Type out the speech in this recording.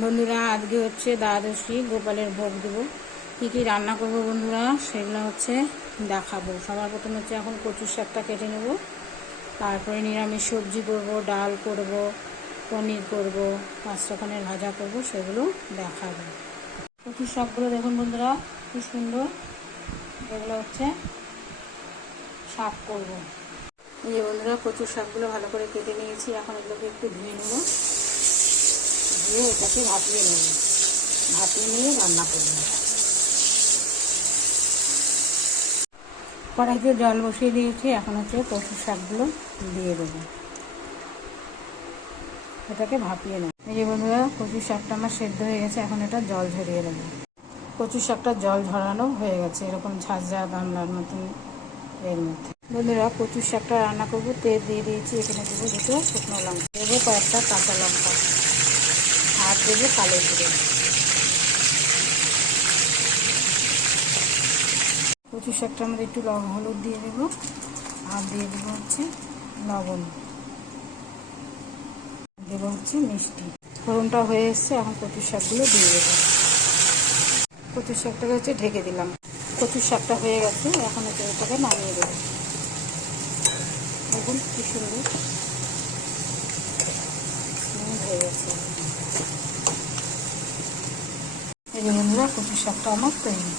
বন্ধুরা আজকে হচ্ছে দ্বাদশী, গোপালের ভোগ দেব। কী কী রান্না করব বন্ধুরা সেগুলো হচ্ছে দেখাবো। সবার প্রথমে হচ্ছে এখন কচুর শাকটা কেটে নেব, তারপরে নিরামিষ সবজি করব, ডাল করব, পনির করব, 5 রকমের ভাজা করব, সেগুলো দেখাবো। কচুর শাকগুলো দেখুন বন্ধুরা কি সুন্দর, এগুলো হচ্ছে শাক করব। এই যে বন্ধুরা কচুর শাকগুলো ভালো করে কেটে নিয়েছি, এখন এগুলোকে একটু ধুয়ে নেব, ধুয়ে এটাকে ভাপিয়ে নেব, ভাপিয়ে নিয়ে রান্না করব। কড়াইতে জল বসিয়ে দিয়েছি, এখন হচ্ছে কচুর শাকগুলো দিয়ে দেবো, এটাকে ভাপিয়ে নেব। এই যে বন্ধুরা কচুর শাকটা আমার সেদ্ধ হয়ে গেছে, এখন এটা জল ঝরিয়ে দেবো। কচুর শাকটা জল ঝরানো হয়ে গেছে, এরকম ঝাঁঝরা গামলার মতন। এর মধ্যে বন্ধুরা কচুর শাকটা রান্না করবো, তেল দিয়ে দিয়েছি, এখানে দেবো 2টো শুকনো লঙ্কা, দেবো কয়েকটা কাঁচা লঙ্কা, আর দেবো কালো জিরে। কচুর শাকটার মধ্যে একটু হলুদ দিয়ে দেবো, আর দিয়ে দেবো হচ্ছে লবণ, দেবো হচ্ছে মিষ্টি। ফোড়নটা হয়ে এসছে, এখন কচুর শাকগুলো দিয়ে দেবো। কচুর শাকটাকে হচ্ছে ঢেকে দিলাম। কচুর শাকটা হয়ে গেছে, এখন হচ্ছে এটাকে নামিয়ে দেবো। দেখুন কি সুন্দর হয়ে গেছে। এই যে বন্ধুরা কচুর শাকটা আমার তৈরি।